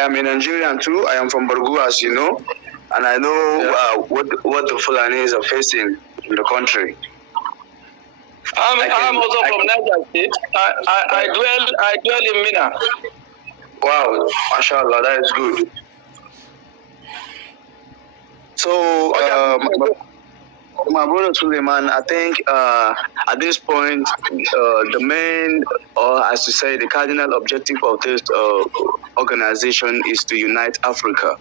am a Nigerian too. I am from Borgu, as you know, and I know what the Fulanis are facing in the country. I'm also from Niger State. I dwell in Mina. Wow, mashallah, that is good. So, my brother Suleiman, I think at this point, the main, or as to say, the cardinal objective of this organization is to unite Africa,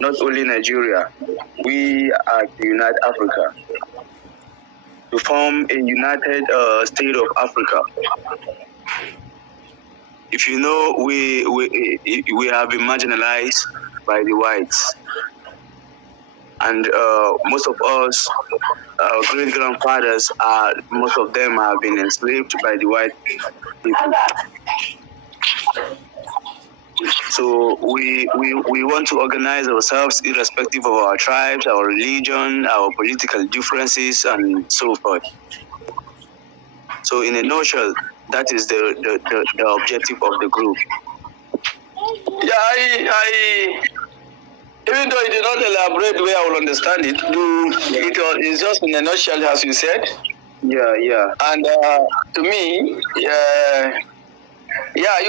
not only Nigeria. We are to unite Africa, to form a united state of Africa. If you know, we have been marginalized by the whites. And most of us, our great-grandfathers, most of them have been enslaved by the white people. So we want to organize ourselves irrespective of our tribes, our religion, our political differences, and so forth. So in a nutshell, that is the objective of the group. Yeah, even though he did not elaborate the way I will understand it, it's just in a nutshell, as you said. Yeah. And to me, you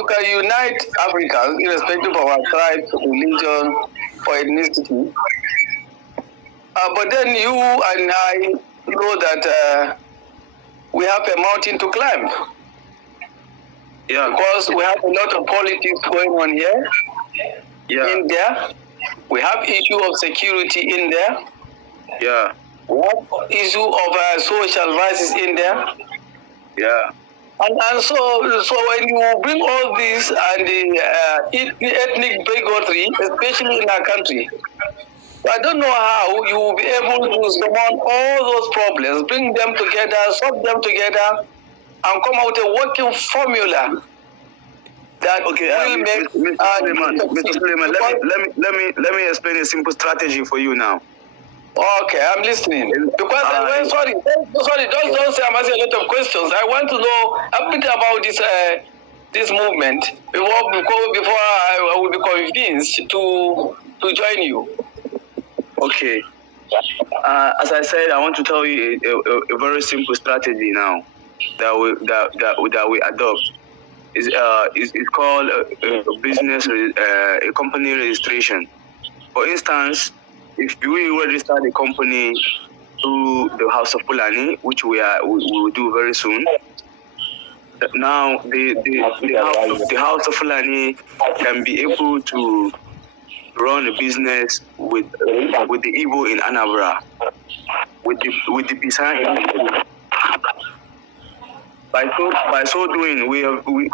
can unite Africans irrespective of our tribe, religion, or ethnicity. But then you and I know that we have a mountain to climb. Yeah. Because we have a lot of politics going on here, in there. We have issue of security in there. Yeah. We have issue of social vices in there. Yeah. And so when you bring all this and the ethnic bigotry, especially in our country, I don't know how you will be able to summon all those problems, bring them together, solve them together, and come out with a working formula. That will make Mr. Suleiman, let me explain a simple strategy for you now. Okay, I'm listening. Because sorry, don't say I'm asking a lot of questions. I want to know a bit about this movement before I will be convinced to join you. Okay. As I said, I want to tell you a very simple strategy now that we adopt. It's called a company registration. For instance, if we register the company through the House of Fulani, which we will do very soon, now the House of Fulani can be able to run a business with the Igbo in Anambra, with the Bisan. By so doing,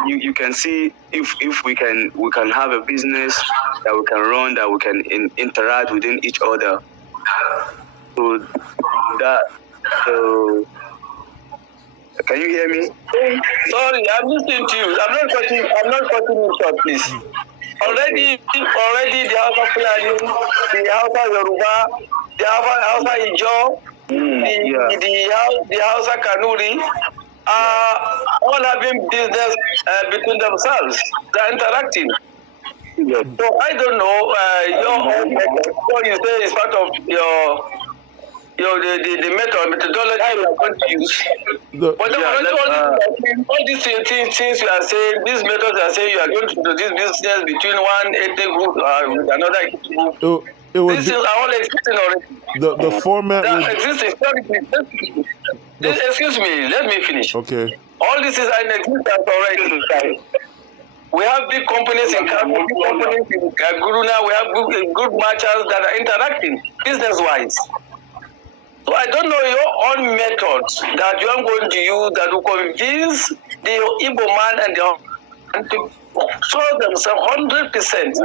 you can see if we can have a business that we can run, that we can interact within each other. So can you hear me? Sorry, I'm listening to you. I'm not cutting you short, please. Already the House of Fulani, the House of Yoruba, the House of Ijo, the House of Kanuri, all having business between themselves. They're interacting. Yes. So I don't know, what you say is part of the methodology you are going to use. All these things you are saying, these methods are saying you are going to do this business between one ethnic group with another ethnic group. These things are all existing already. The format existing. Excuse me, let me finish. Okay. All this is in existence already. We have big companies in Cameroon, big companies in Guruna, we have good matches that are interacting business-wise. So I don't know your own methods that you are going to use that will convince the Igbo man and to show themselves 100%.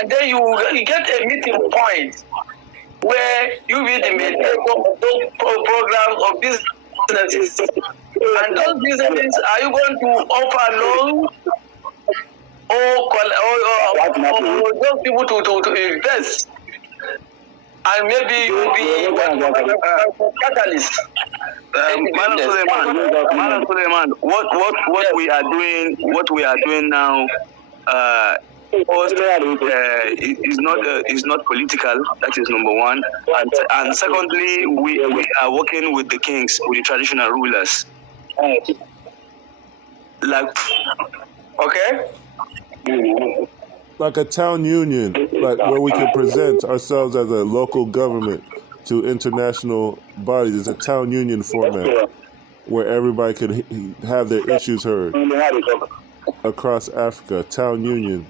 And then you get a meeting point where you be the mediator of those programs of businesses. And those businesses, are you going to offer loans or those people to invest? And maybe you will be catalyst. Madam Suleiman, what we are doing now Is not political. That is number one. And secondly, we are working with the kings, with the traditional rulers. Like, okay. Like a town union, like where we could present ourselves as a local government to international bodies. It's a town union format where everybody could have their issues heard across Africa. Town union.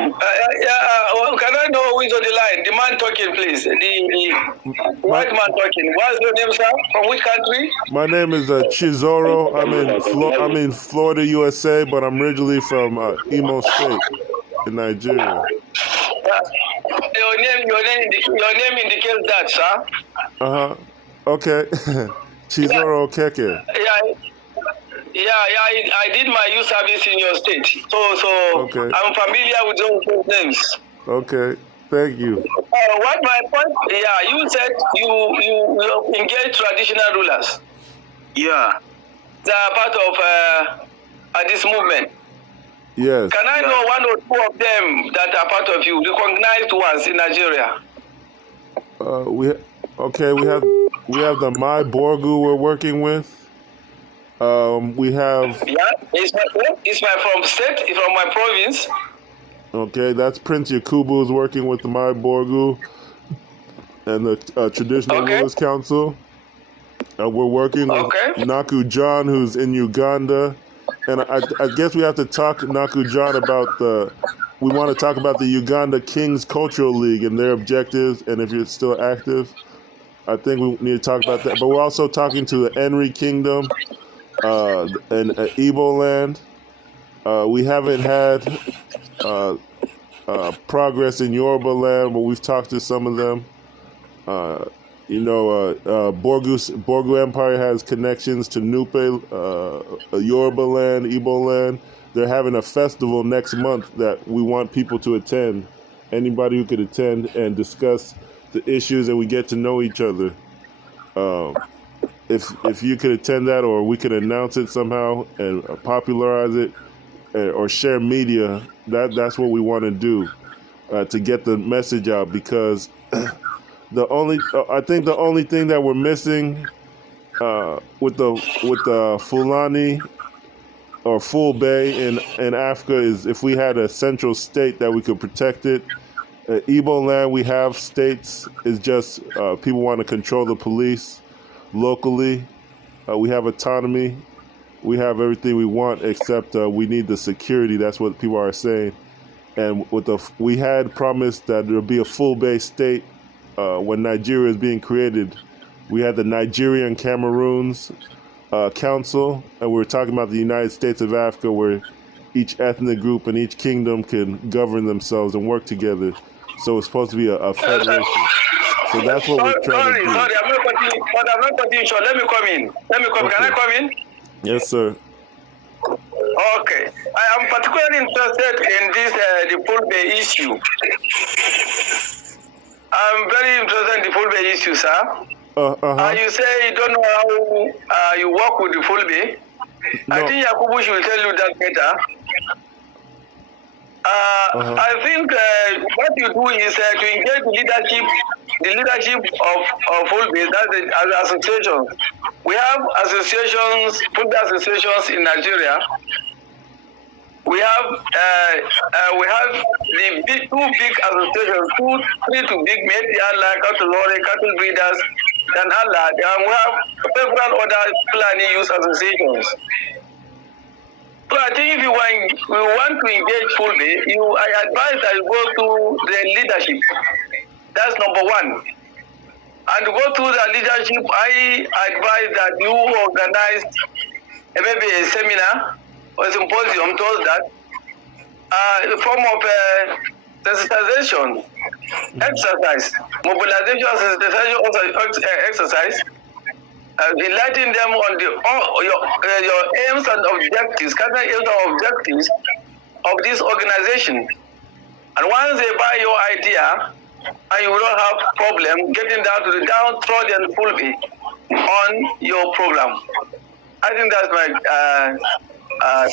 Well, can I know who is on the line? The man talking, please. The white man talking. What's your name, sir? From which country? My name is Chizoro. I'm in Florida, USA, but I'm originally from Imo State in Nigeria. Your name indicates that, sir. Okay. Chizoro Keke. I did my youth service in your state, so okay. I'm familiar with those names. Okay, thank you. What my point? Yeah, you said you engage traditional rulers. Yeah, they are part of this movement. Yes. Can I know one or two of them that are part of you, recognized ones in Nigeria? We have the My Borgu we're working with. We have. Yeah, it's my from state. It's from my province. Okay, that's Prince Yakubu is working with the My Borgu and the Traditional Rulers Council. We're working with Naku John, who's in Uganda, and I guess we have to talk Naku John about we want to talk about the Uganda Kings Cultural League and their objectives, and if you're still active, I think we need to talk about that. But we're also talking to the Enri Kingdom. And Igbo land. We haven't had progress in Yoruba land, but we've talked to some of them. Borgu Empire has connections to Nupe, Yoruba land, Igbo land. They're having a festival next month that we want people to attend. Anybody who could attend and discuss the issues, and we get to know each other. If you could attend that, or we could announce it somehow and popularize it, or share media, that's what we want to do to get the message out. Because I think the only thing that we're missing with the Fulani or Fulbe in Africa is if we had a central state that we could protect it. Igbo land, we have states. It's just people want to control the police. Locally, we have autonomy. We have everything we want, except we need the security. That's what people are saying. And we had promised that there'll be a full-based state when Nigeria is being created. We had the Nigerian Cameroons Council, and we were talking about the United States of Africa, where each ethnic group and each kingdom can govern themselves and work together. So it's supposed to be a federation. So that's what we're trying to do. Sorry, I'm not continuing. Sure. Let me come in. Okay. Can I come in? Yes, sir. Okay. I am particularly interested in this the Fulbe issue. I'm very interested in the Fulbe issue, sir. You say you don't know how you work with the Fulbe. No. I think Yakubu should tell you that better. I think what you do is to engage the leadership of Fulbe, that's the association. We have associations, Fulbe associations in Nigeria. We have the two big associations, three too big, maybe Allah, cattle breeders, and Allah. And we have several other Fulani youth associations. So I think if you want to engage Fulbe, I advise that you go to the leadership. That's number one. And to go through the leadership, I advise that you organize maybe a seminar or a symposium towards that, a form of sensitization exercise, mobilization sensitization exercise, enlighten them on your aims and objectives, current aims and objectives of this organization. And once they buy your idea, and you will not have problem getting down to the downtrodden Fulbe on your program. I think that's my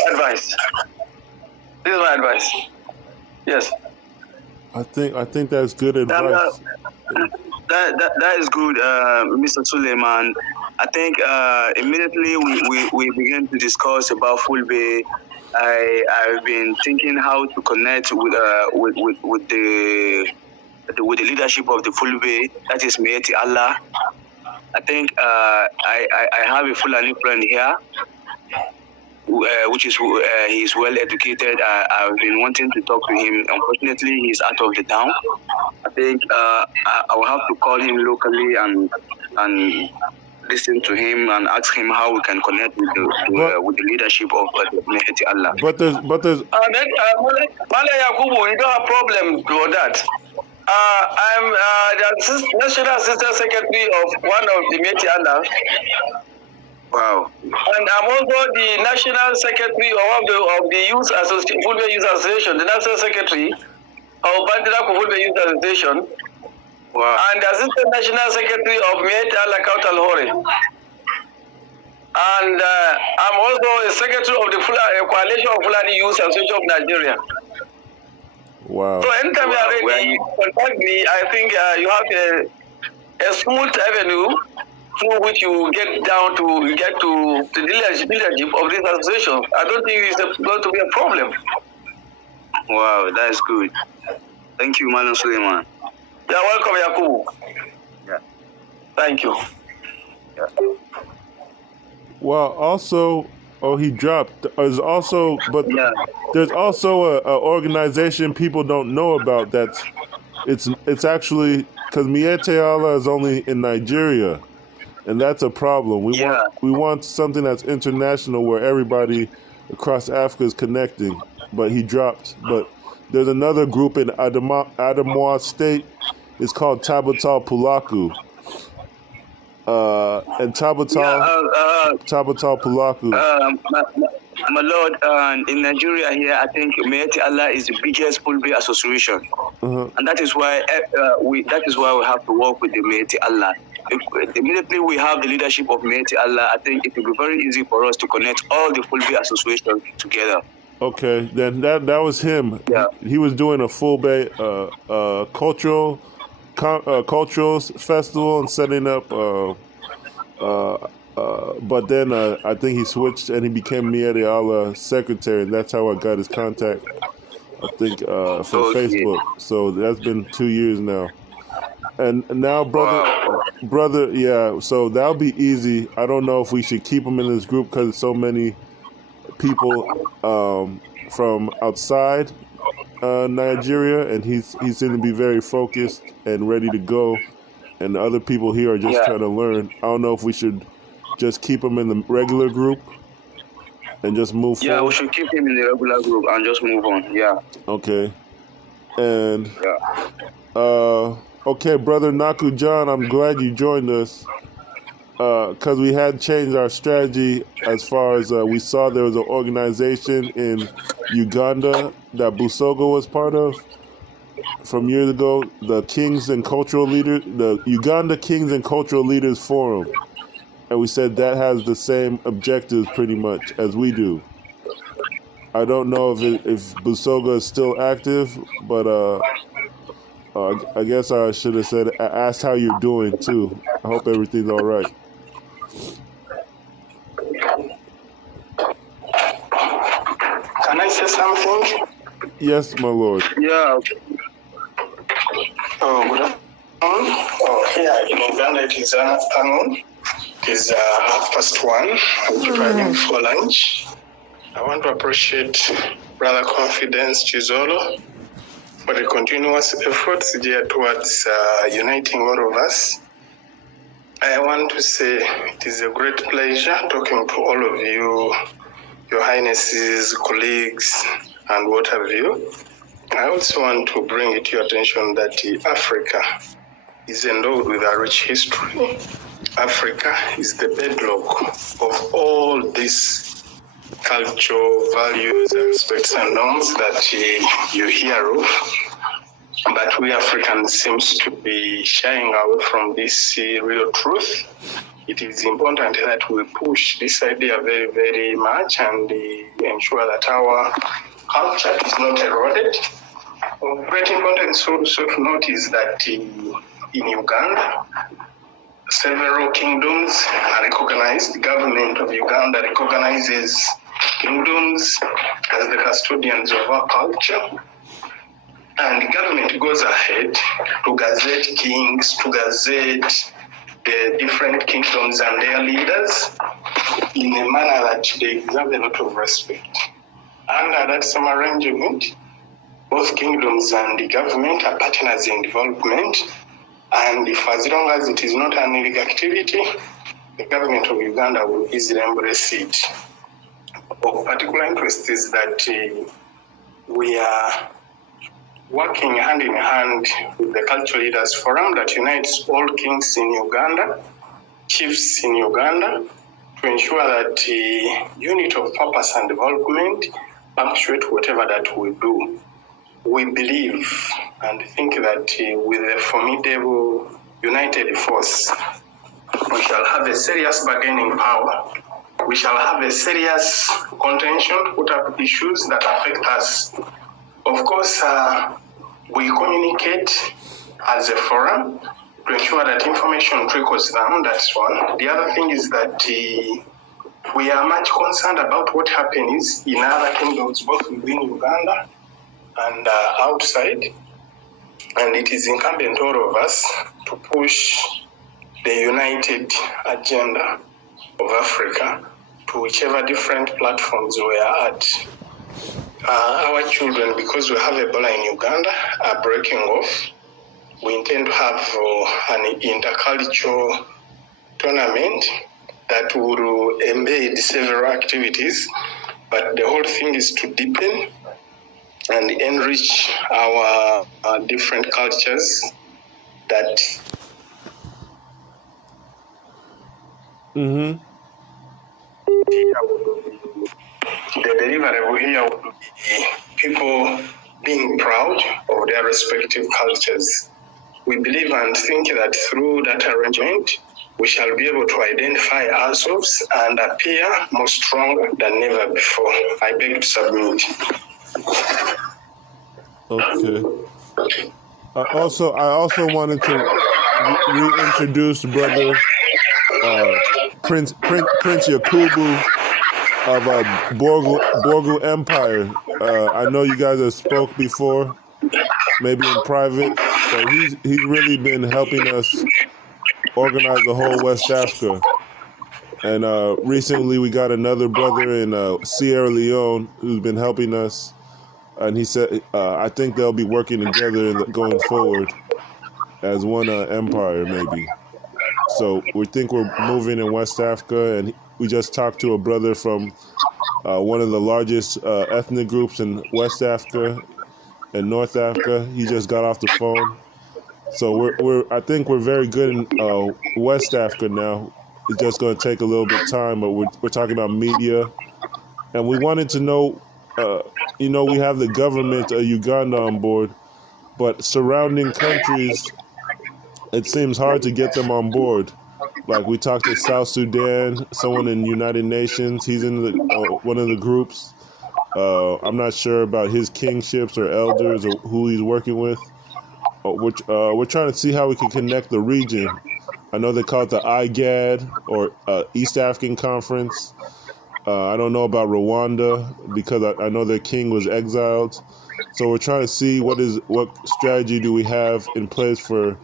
advice. This is my advice. Yes. I think that's good advice. That is good, Mr. Suleiman. I think immediately we began to discuss about Fulbe. I've been thinking how to connect with the leadership of the Fulbe, that is Meeti Allah. I think I have a Fulani friend here, which is he's well educated. I've been wanting to talk to him. Unfortunately, he's out of the town. I think I will have to call him locally and listen to him and ask him how we can connect with the leadership of Meeti Allah. But there's Mala Yakubu, you don't have problem with that. I'm the National Assistant Secretary of one of the Meeti Allah. Wow. And I'm also the National Secretary of the Youth Association, Fulbe Youth Association, the National Secretary of Banta Fulbe Youth Association. Wow. And the Assistant National Secretary of Meeti Allah Kautal Hore. And I'm also a Secretary of the Coalition of Fulani Youth Association of Nigeria. wow. So anytime you are ready, contact me. I think you have a smooth avenue through which you get to the leadership of this association. I don't think it's going to be a problem. Wow, that's good. Thank you, Malam Suleiman. You're welcome, Yakubu. Yeah. Thank you. Yeah. Well, also, he dropped. There's also, but Yeah. there's also a organization people don't know about. It's actually because Meeti Allah is only in Nigeria, and that's a problem. We want something that's international where everybody across Africa is connecting. But he dropped. But there's another group in Adamawa State. It's called Tabatal Pulaku. And Tabatal Pulaku. My lord, in Nigeria here, I think Meeti Allah is the biggest Fulbe association, and that is why we have to work with the Meeti Allah. Immediately we have the leadership of Meeti Allah. I think it will be very easy for us to connect all the Fulbe associations together. Okay, then that was him. Yeah. He was doing a Fulbe cultural festival and setting up. But then I think he switched and he became Meeti Allah secretary. And that's how I got his contact. I think from Facebook. So that's been 2 years now. And now, brother, yeah. So that'll be easy. I don't know if we should keep him in this group because so many people from outside Nigeria, and he seemed to be very focused and ready to go. And the other people here are just trying to learn. I don't know if we should just keep him in the regular group and just move forward. Yeah, we should keep him in the regular group and just move on. Yeah. Okay. And okay, brother Naku John, I'm glad you joined us. Because we had changed our strategy as far as we saw there was an organization in Uganda that Busoga was part of from years ago, the Kings and Cultural Leaders, the Uganda Kings and Cultural Leaders Forum. And we said that has the same objectives pretty much as we do. I don't know if Busoga is still active, but I guess I should have said, asked how you're doing too. I hope everything's all right. Can I say something? Yes, my lord. Yeah. Oh, good afternoon. Oh, here in Uganda it is afternoon. It is 1:30. I'm preparing for lunch. I want to appreciate Brother Confidence Chizolo for the continuous efforts geared towards uniting all of us. I want to say it is a great pleasure talking to all of you, Your Highnesses, colleagues, and what have you. I also want to bring it to your attention that Africa is endowed with a rich history. Africa is the bedrock of all these cultural values, aspects, and norms that you hear of. But we Africans seems to be shying away from this real truth. it is important that we push this idea very, very much and ensure that our culture is not eroded. Of great importance also to note is that in Uganda, several kingdoms are recognized. The government of Uganda recognizes kingdoms as the custodians of our culture. And the government goes ahead to gazette kings, to gazette the different kingdoms and their leaders in a manner that they deserve a lot of respect. Under that same arrangement, both kingdoms and the government are partners in development. And if as long as it is not an illegal activity, the government of Uganda will easily embrace it. Of particular interest is that we are working hand in hand with the Cultural Leaders Forum that unites all kings in Uganda, chiefs in Uganda, to ensure that the unit of purpose and development punctuate whatever that we do. We believe and think that with a formidable united force, we shall have a serious bargaining power. We shall have a serious contention, put up issues that affect us. Of course, we communicate as a forum to ensure that information trickles down. That's one. The other thing is that we are much concerned about what happens in other kingdoms, both within Uganda and outside. And it is incumbent all of us to push the united agenda of Africa to whichever different platforms we are at. Our children, because we have Ebola in Uganda, are breaking off. We intend to have an intercultural tournament that will embed several activities, but the whole thing is to deepen and enrich our different cultures that the deliverable here would be people being proud of their respective cultures. We believe and think that through that arrangement, we shall be able to identify ourselves and appear more stronger than ever before. I beg to submit. Okay. I also wanted to reintroduce brother Prince Yakubu of Borgu Empire. I know you guys have spoke before, maybe in private, but he's really been helping us organize the whole West Africa. And recently we got another brother in Sierra Leone who's been helping us. And he said, I think they'll be working together going forward as one empire, maybe. So we think we're moving in West Africa, and we just talked to a brother from one of the largest ethnic groups in West Africa and North Africa. He just got off the phone. So I think we're very good in West Africa now. It's just going to take a little bit of time, but we're talking about media, and we wanted to know. We have the government of Uganda on board, but surrounding countries, it seems hard to get them on board. Like we talked to South Sudan, someone in United Nations. He's in one of the groups. I'm not sure about his kingships or elders or who he's working with. We're trying to see how we can connect the region. I know they call it the igad or East African Conference. I don't know about Rwanda because I know their king was exiled. So we're trying to see what strategy do we have in place for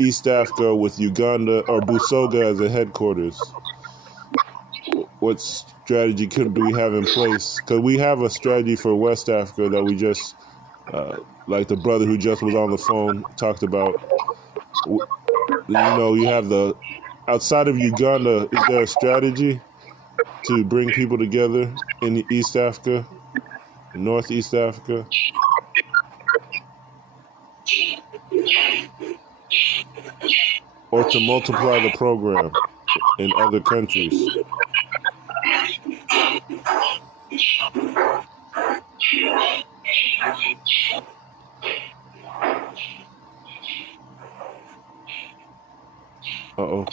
East Africa with Uganda or Busoga as a headquarters. What strategy do we have in place? Because we have a strategy for West Africa that we just, like the brother who just was on the phone talked about. You have outside of Uganda, is there a strategy to bring people together in East Africa, Northeast Africa? Or to multiply the program in other countries? Uh-oh.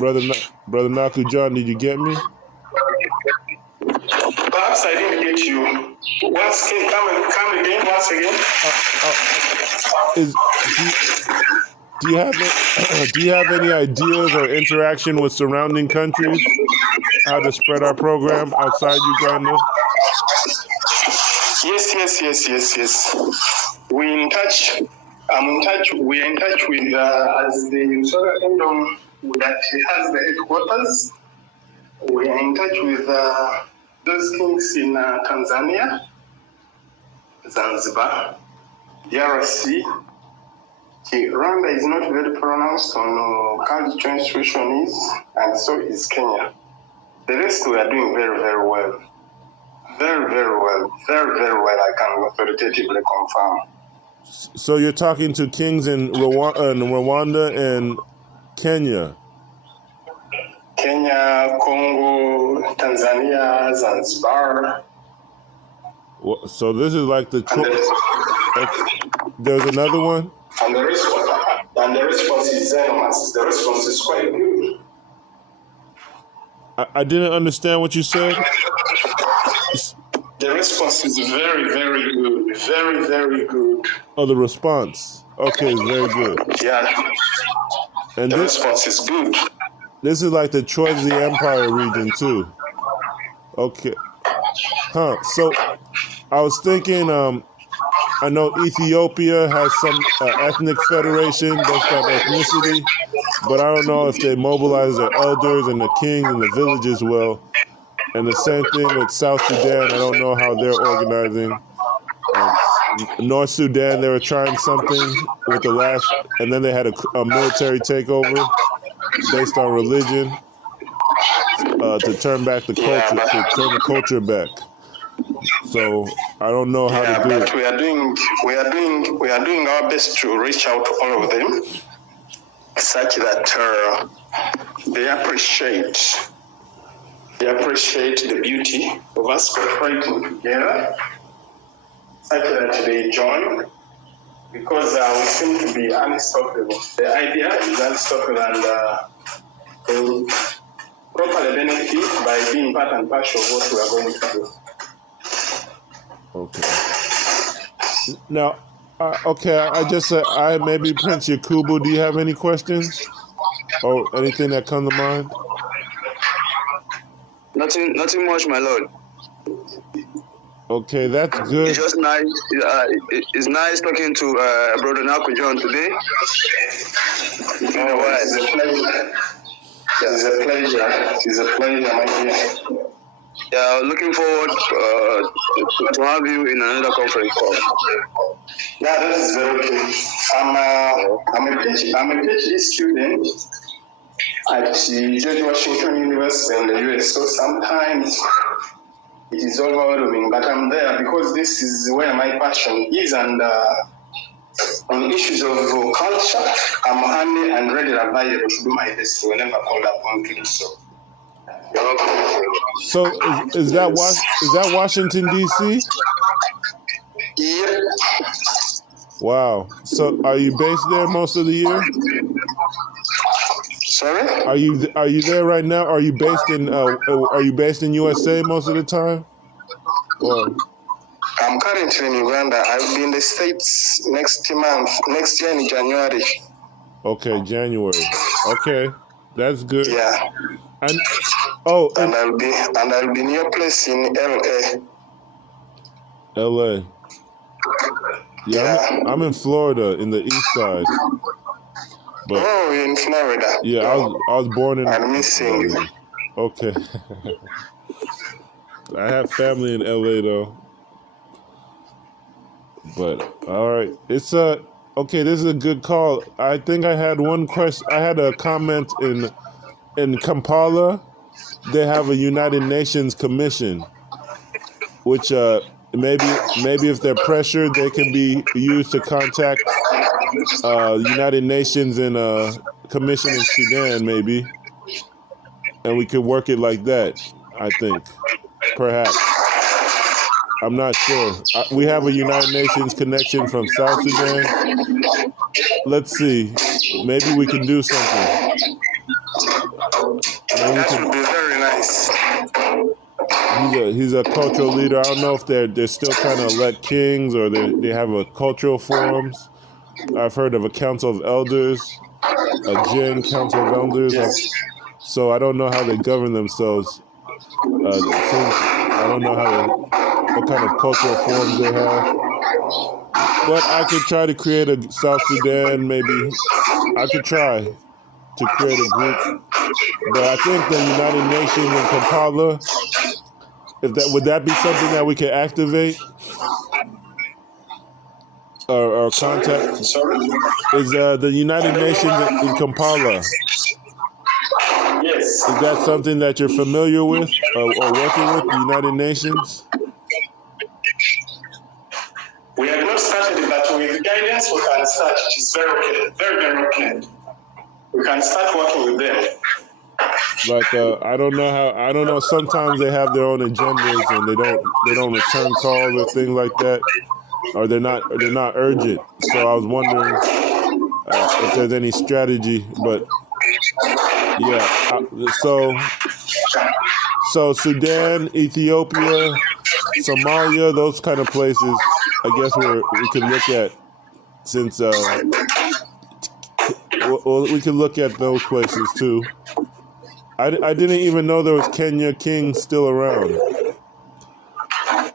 Brother Naku John, did you get me? Perhaps I didn't get you. Once again, come again. Once again. Do you have any ideas or interaction with surrounding countries? How to spread our program outside Uganda? Yes. We're in touch. I'm in touch. We are in touch with as the Busoga Kingdom that has the headquarters. We are in touch with those kings in Tanzania, Zanzibar, DRC. Rwanda is not very pronounced on how the situation is, and so is Kenya. The rest we are doing very, very well. Very, very well. Very, very well, I can authoritatively confirm. So you're talking to kings in Rwanda and Kenya? Kenya, Congo, Tanzania, Zanzibar. So this is like the... There's another one? And the response is enormous. The response is quite good. I didn't understand what you said. The response is very, very good. Very, very good. Oh, the response. Okay, very good. Yeah. And the response is good. This is like the Chwezi Empire region too. Okay. So I was thinking, I know Ethiopia has some ethnic federation based on ethnicity, but I don't know if they mobilize their elders and the kings and the villages well. And the same thing with South Sudan. I don't know how they're organizing. North Sudan, they were trying something with the last, and then they had a military takeover based on religion to turn back the culture, to turn the culture back. So I don't know how to do it. We are doing our best to reach out to all of them, such that they appreciate the beauty of us cooperating together, such that they join, because we seem to be unstoppable. The idea is unstoppable, and they will properly benefit by being part and parcel of what we are going to do. Okay. Now, I maybe Prince Yakubu, do you have any questions or anything that comes to mind? Nothing much, my lord. Okay, that's good. It's just nice. It's nice talking to Brother Naku John today. It's a pleasure. It's a pleasure, my dear. Yeah, looking forward to have you in another conference call. Yeah, that is very good. I'm a PhD student at George Washington University in the US, so sometimes it is overwhelming, but I'm there because this is where my passion is, and on issues of culture, I'm handy and ready and available to do my best whenever called upon to do so. So is that Washington D.C.? Yep. Wow. So are you based there most of the year? Sorry? Are you there right now? Are you based in USA most of the time? Or? I'm currently in Uganda. I'll be in the States next year in January. Okay, January. Okay, that's good. Yeah. And I'll be in your place in LA. LA. Yeah. I'm in Florida in the east side. But, you're in Florida. Yeah, I was born in. I'm missing you. Okay. I have family in LA though. But all right, it's okay. This is a good call. I think I had one question. I had a comment in Kampala. They have a United Nations Commission, which maybe if they're pressured, they can be used to contact United Nations and Commission in Sudan, maybe, and we could work it like that. I think, perhaps. I'm not sure. We have a United Nations connection from South Sudan. Let's see. Maybe we can do something. That would be very nice. He's a cultural leader. I don't know if they're still trying to elect kings or they have a cultural forums. I've heard of a council of elders, a Jin council of elders. Yes. So I don't know how they govern themselves. I don't know what kind of cultural forms they have. But I could try to create a South Sudan, maybe. I could try to create a group. But I think the United Nations in Kampala, would that be something that we could activate? Or contact? Sorry? Is the United Nations in Kampala? Yes. Is that something that you're familiar with or working with, the United Nations? We have not started, but with guidance we can start. It is very okay, very okay. We can start working with them. Like I don't know. Sometimes they have their own agendas and they don't return calls or things like that, or they're not urgent. So I was wondering if there's any strategy, but yeah. So Sudan, Ethiopia, Somalia, those kind of places, I guess we could look at, since we could look at those places too. I didn't even know there was Kenya King still around,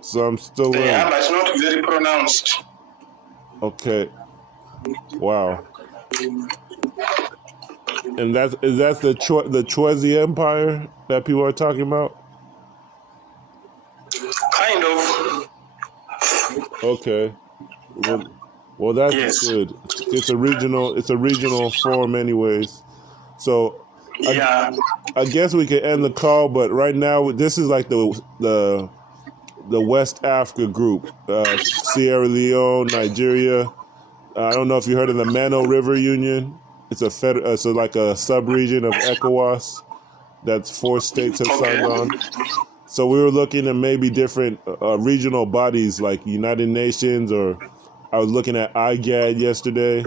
so I'm still learning. Yeah, but it's not very pronounced. Okay, wow. And that's the Chwezi Empire that people are talking about? Kind of. Okay. Well, that's Yes. good. It's a regional forum, anyways. So, Yeah. I guess we could end the call, but right now this is like the West Africa group, Sierra Leone, Nigeria. I don't know if you heard of the Mano River Union. It's it's like a sub-region of ECCAS. That's 4 states have signed on. So we were looking at maybe different regional bodies like United Nations, or I was looking at igad yesterday,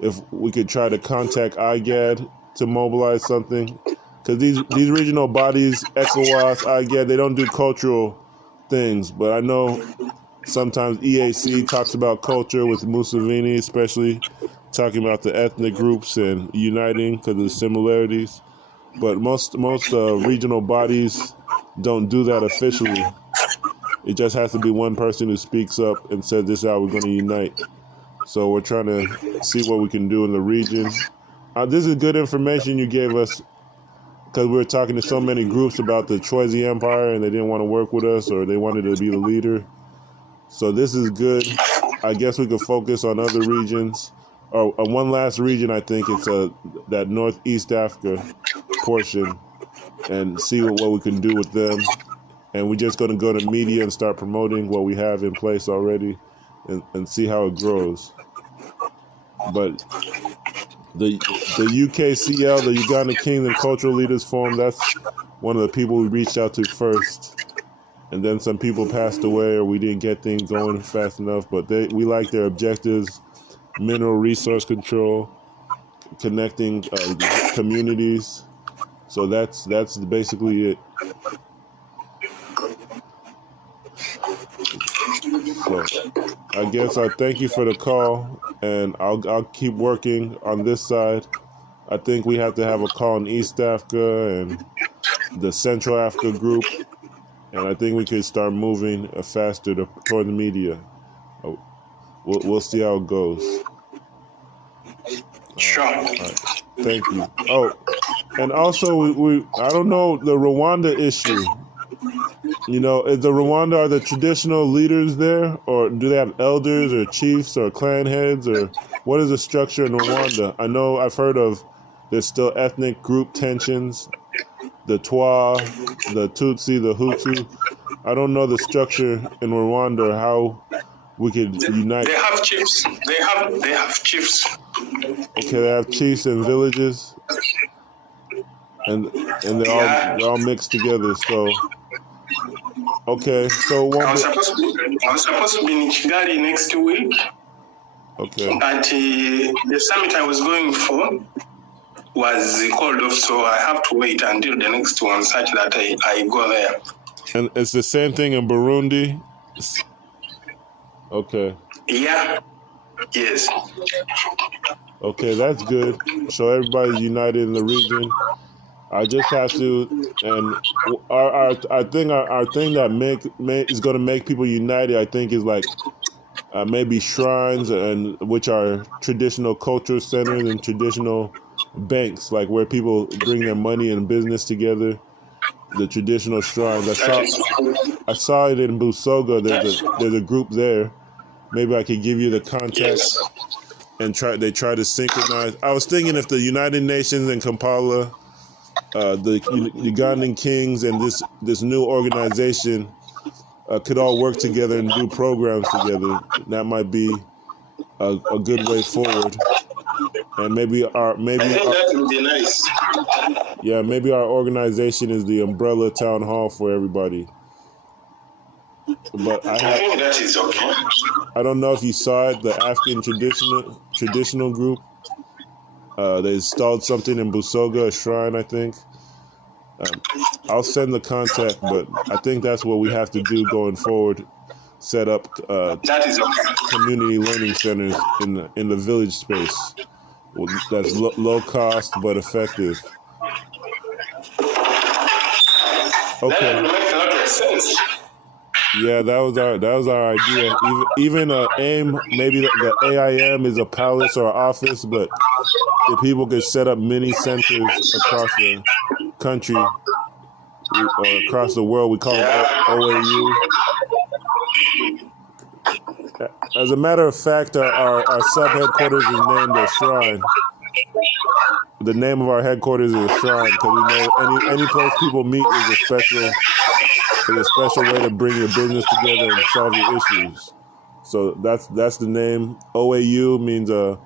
if we could try to contact igad to mobilize something. Because these regional bodies, ECCAS, igad, they don't do cultural things. But I know sometimes EAC talks about culture with Museveni, especially talking about the ethnic groups and uniting because of the similarities. But most regional bodies don't do that officially. It just has to be one person who speaks up and says, this is how we're going to unite. So we're trying to see what we can do in the region. This is good information you gave us, because we were talking to so many groups about the Chwezi Empire and they didn't want to work with us, or they wanted to be the leader. So this is good. I guess we could focus on other regions. Or one last region, I think it's that Northeast Africa portion, and see what we can do with them. And we're just going to go to media and start promoting what we have in place already, and see how it grows. But the UKCL, the Uganda Kingdom Cultural Leaders Forum, that's one of the people we reached out to first. And then some people passed away, or we didn't get things going fast enough. But we like their objectives: mineral resource control, connecting communities. So that's basically it. So I guess I thank you for the call, and I'll keep working on this side. I think we have to have a call in East Africa and the Central Africa group, and I think we could start moving faster toward the media. We'll see how it goes. Sure. Right. Thank you. Oh, and also I don't know the Rwanda issue. You know, is the Rwanda, are the traditional leaders there, or do they have elders or chiefs or clan heads, or what is the structure in Rwanda? I know I've heard of there's still ethnic group tensions, the Twa, the Tutsi, the Hutu. I don't know the structure in Rwanda, or how we could unite. They have chiefs. They have chiefs. Okay, they have chiefs in villages, and they're all mixed together. So. Okay, so I was supposed to be in Kigali next week. Okay. At the summit I was going for, was called off, so I have to wait until the next one, such that I go there. And it's the same thing in Burundi? Okay. Yeah. Yes. Okay, that's good. So everybody's united in the region. I just have to, and our thing that is going to make people united, I think, is like maybe shrines, and which are traditional culture centers and traditional banks, like where people bring their money and business together. The traditional shrines. I saw it in Busoga. There's a group there. Maybe I could give you the contact. Yes. And they try to synchronize. I was thinking if the United Nations and Kampala, the Ugandan Kings, and this new organization could all work together and do programs together, that might be a good way forward. And maybe I think that would be nice. Yeah, maybe our organization is the umbrella town hall for everybody. But I think that is okay. I don't know if you saw it, the African traditional group. They installed something in Busoga, a shrine, I think. I'll send the contact, but I think that's what we have to do going forward. Set up that is okay. Community learning centers in the village space. That's low cost but effective. Okay. That makes a lot of sense. Yeah, that was our idea. Even AIM, maybe the AIM is a palace or office, but if people could set up mini centers across the country or across the world, we call them OAU. As a matter of fact, our sub-headquarters is named a shrine. The name of our headquarters is a shrine because we know any place people meet is a special way to bring your business together and solve your issues. So that's the name. OAU means a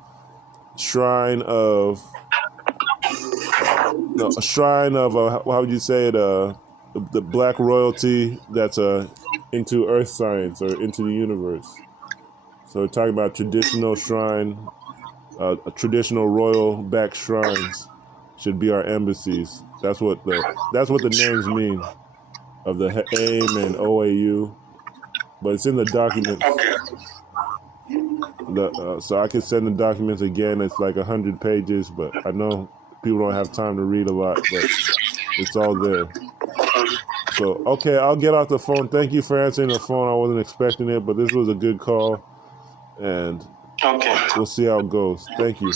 shrine of how would you say it? The black royalty that's into earth science or into the universe. So we're talking about traditional shrine, traditional royal backed shrines should be our embassies. That's what the names mean of the AIM and OAU, but it's in the document. Okay. So I can send the documents again. It's like 100 pages, but I know people don't have time to read a lot, but it's all there. So, okay, I'll get off the phone. Thank you for answering the phone. I wasn't expecting it, but this was a good call, and okay, we'll see how it goes. Thank you.